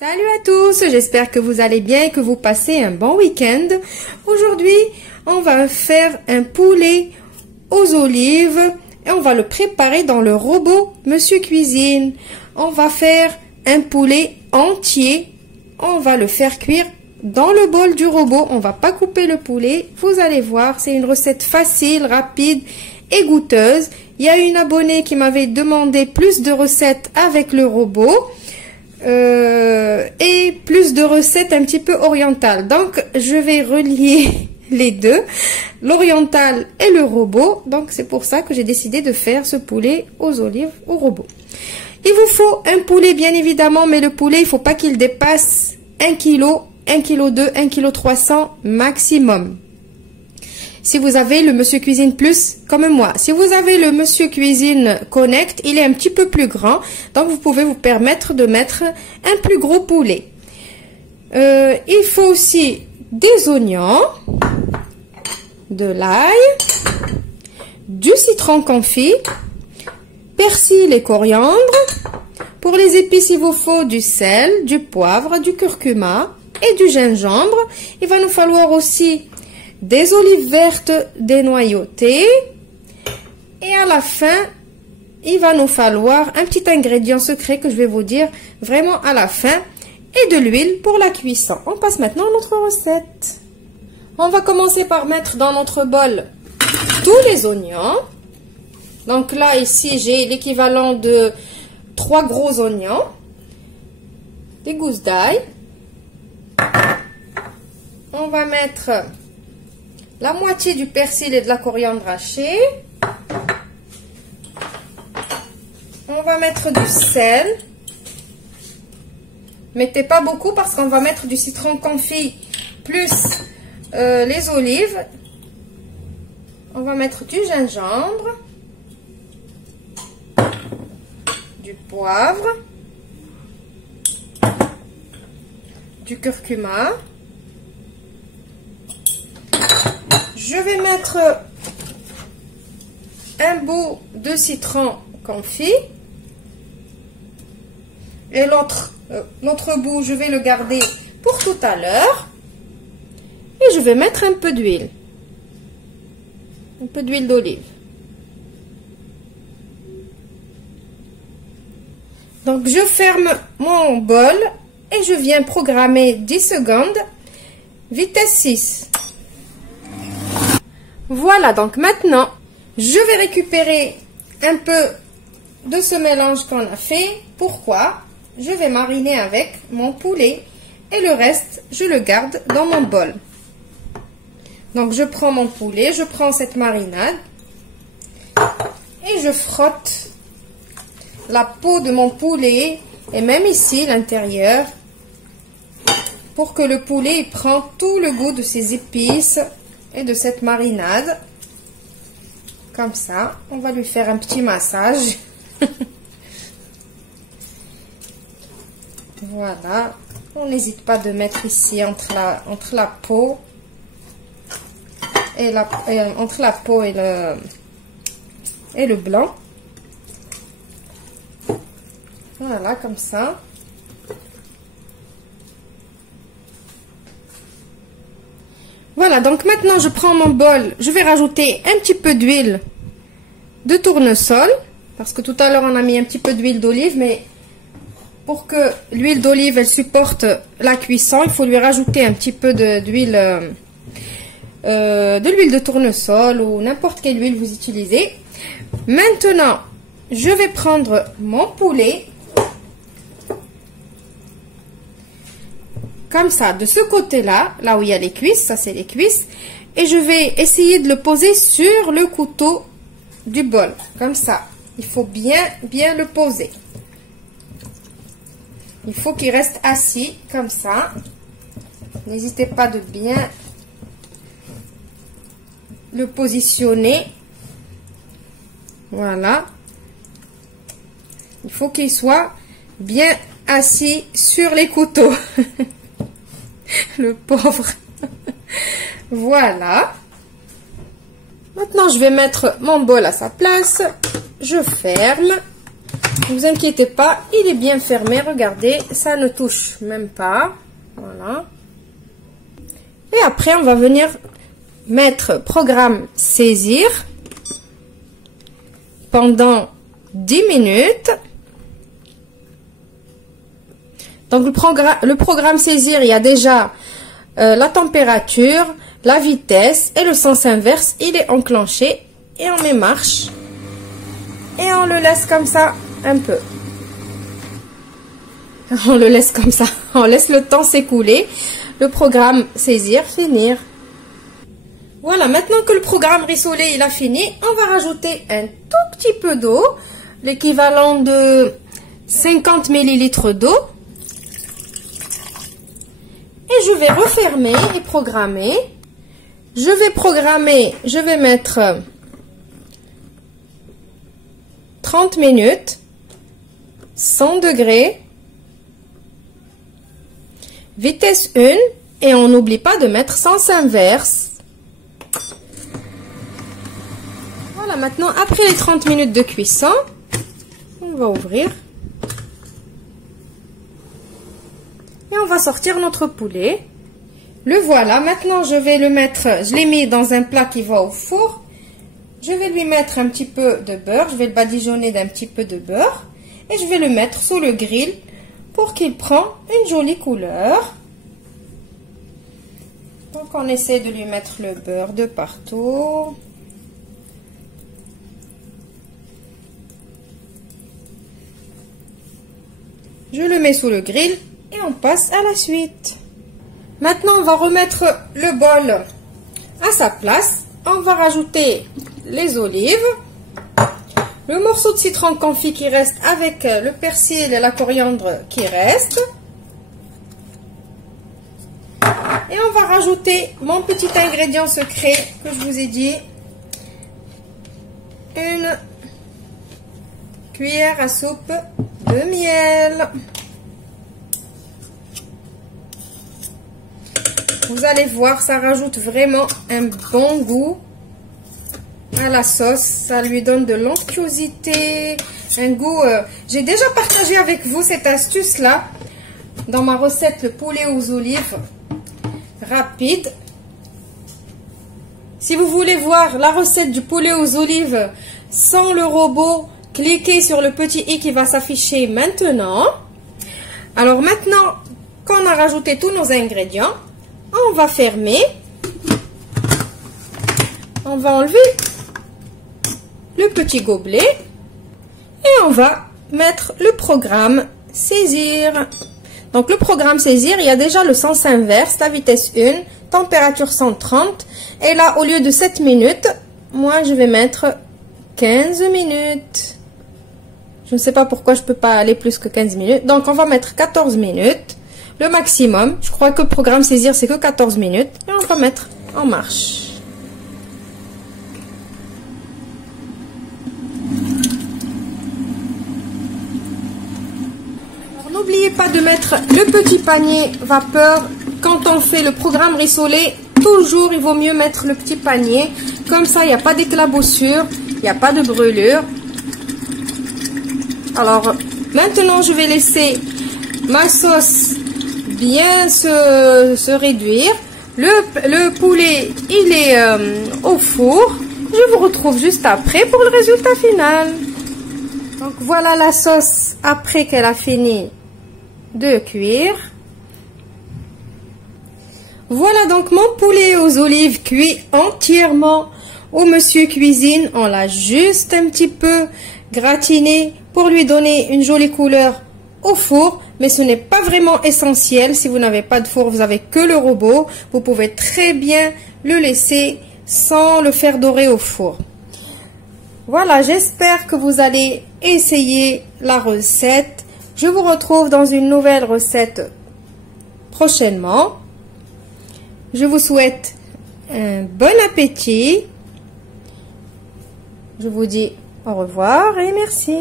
Salut à tous, j'espère que vous allez bien et que vous passez un bon week-end. Aujourd'hui, on va faire un poulet aux olives et on va le préparer dans le robot Monsieur Cuisine. On va faire un poulet entier, on va le faire cuire dans le bol du robot. On va pas couper le poulet, vous allez voir, c'est une recette facile, rapide et goûteuse. Il y a une abonnée qui m'avait demandé plus de recettes avec le robot. Et plus de recettes un petit peu orientales. Donc, je vais relier les deux, l'oriental et le robot. Donc, c'est pour ça que j'ai décidé de faire ce poulet aux olives au robot. Il vous faut un poulet, bien évidemment, mais le poulet, il ne faut pas qu'il dépasse 1 kg, 1 kg 2, 1 kg 300 maximum. Si vous avez le Monsieur Cuisine Plus, comme moi. Si vous avez le Monsieur Cuisine Connect, il est un petit peu plus grand. Donc, vous pouvez vous permettre de mettre un plus gros poulet. Il faut aussi des oignons, de l'ail, du citron confit, persil et coriandre. Pour les épices, il vous faut du sel, du poivre, du curcuma et du gingembre. Il va nous falloir aussi des olives vertes dénoyautées. Et à la fin, il va nous falloir un petit ingrédient secret que je vais vous dire vraiment à la fin. Et de l'huile pour la cuisson. On passe maintenant à notre recette. On va commencer par mettre dans notre bol tous les oignons. Donc là, ici, j'ai l'équivalent de 3 gros oignons. Des gousses d'ail. On va mettre la moitié du persil et de la coriandre hachée. On va mettre du sel. Mettez pas beaucoup parce qu'on va mettre du citron confit plus les olives. On va mettre du gingembre, du poivre, du curcuma. Je vais mettre un bout de citron confit et l'autre bout, je vais le garder pour tout à l'heure. Et je vais mettre un peu d'huile. Un peu d'huile d'olive. Donc, je ferme mon bol et je viens programmer 10 secondes. Vitesse 6. Voilà, donc maintenant, je vais récupérer un peu de ce mélange qu'on a fait. Pourquoi? Je vais mariner avec mon poulet et le reste, je le garde dans mon bol. Donc, je prends mon poulet, je prends cette marinade et je frotte la peau de mon poulet et même ici, l'intérieur, pour que le poulet il prend tout le goût de ces épices et de cette marinade. Comme ça, on va lui faire un petit massage. Voilà, on n'hésite pas de mettre ici entre la peau et entre la peau et le blanc. Voilà, comme ça. Voilà, donc maintenant je prends mon bol, je vais rajouter un petit peu d'huile de tournesol, parce que tout à l'heure on a mis un petit peu d'huile d'olive, mais pour que l'huile d'olive elle supporte la cuisson, il faut lui rajouter un petit peu d'huile de tournesol ou n'importe quelle huile vous utilisez. Maintenant, je vais prendre mon poulet, comme ça, de ce côté-là, là où il y a les cuisses, ça c'est les cuisses, et je vais essayer de le poser sur le couteau du bol, comme ça. Il faut bien le poser. Il faut qu'il reste assis, comme ça. N'hésitez pas de bien le positionner. Voilà. Il faut qu'il soit bien assis sur les couteaux. Le pauvre. Voilà. Maintenant, je vais mettre mon bol à sa place. Je ferme. Ne vous inquiétez pas, il est bien fermé. Regardez, ça ne touche même pas. Voilà. Et après, on va venir mettre programme saisir pendant 10 minutes. Donc le programme saisir, il y a déjà la température, la vitesse et le sens inverse. Il est enclenché et on met marche. Et on le laisse comme ça un peu. On le laisse comme ça. On laisse le temps s'écouler. Le programme saisir finir. Voilà, maintenant que le programme rissolé il a fini, on va rajouter un tout petit peu d'eau, l'équivalent de 50 ml d'eau. Et je vais refermer et programmer. Je vais mettre 30 minutes, 100 degrés, vitesse 1, et on n'oublie pas de mettre sens inverse. Voilà, maintenant, après les 30 minutes de cuisson, on va ouvrir. Et on va sortir notre poulet. Le voilà, maintenant je vais le mettre, je l'ai mis dans un plat qui va au four. Je vais lui mettre un petit peu de beurre, je vais le badigeonner d'un petit peu de beurre. Et je vais le mettre sous le grill pour qu'il prenne une jolie couleur. Donc on essaie de lui mettre le beurre de partout. Je le mets sous le grill et on passe à la suite. Maintenant, on va remettre le bol à sa place. On va rajouter les olives, le morceau de citron confit qui reste avec le persil et la coriandre qui reste. Et on va rajouter mon petit ingrédient secret que je vous ai dit. Une cuillère à soupe de miel. Vous allez voir, ça rajoute vraiment un bon goût à la sauce. Ça lui donne de l'onctuosité, un goût... J'ai déjà partagé avec vous cette astuce-là dans ma recette le poulet aux olives rapide. Si vous voulez voir la recette du poulet aux olives sans le robot, cliquez sur le petit i qui va s'afficher maintenant. Alors maintenant qu'on a rajouté tous nos ingrédients, on va fermer. On va enlever le petit gobelet et on va mettre le programme saisir. Donc le programme saisir, il y a déjà le sens inverse, la vitesse 1, température 130. Et là, au lieu de 7 minutes, moi je vais mettre 15 minutes. Je ne sais pas pourquoi je ne peux pas aller plus que 15 minutes. Donc on va mettre 14 minutes, le maximum. Je crois que le programme saisir, c'est que 14 minutes. Et on va mettre en marche. N'oubliez pas de mettre le petit panier vapeur quand on fait le programme rissolé. Toujours, il vaut mieux mettre le petit panier. Comme ça, il n'y a pas d'éclaboussure, il n'y a pas de brûlure. Alors, maintenant, je vais laisser ma sauce bien se réduire. Le poulet, il est au four. Je vous retrouve juste après pour le résultat final. Donc, voilà la sauce après qu'elle a fini de cuire. Voilà donc mon poulet aux olives cuit entièrement au Monsieur Cuisine. On l'a juste un petit peu gratiné pour lui donner une jolie couleur au four. Mais ce n'est pas vraiment essentiel. Si vous n'avez pas de four, vous avez que le robot. Vous pouvez très bien le laisser sans le faire dorer au four. Voilà, j'espère que vous allez essayer la recette. Je vous retrouve dans une nouvelle recette prochainement. Je vous souhaite un bon appétit. Je vous dis au revoir et merci.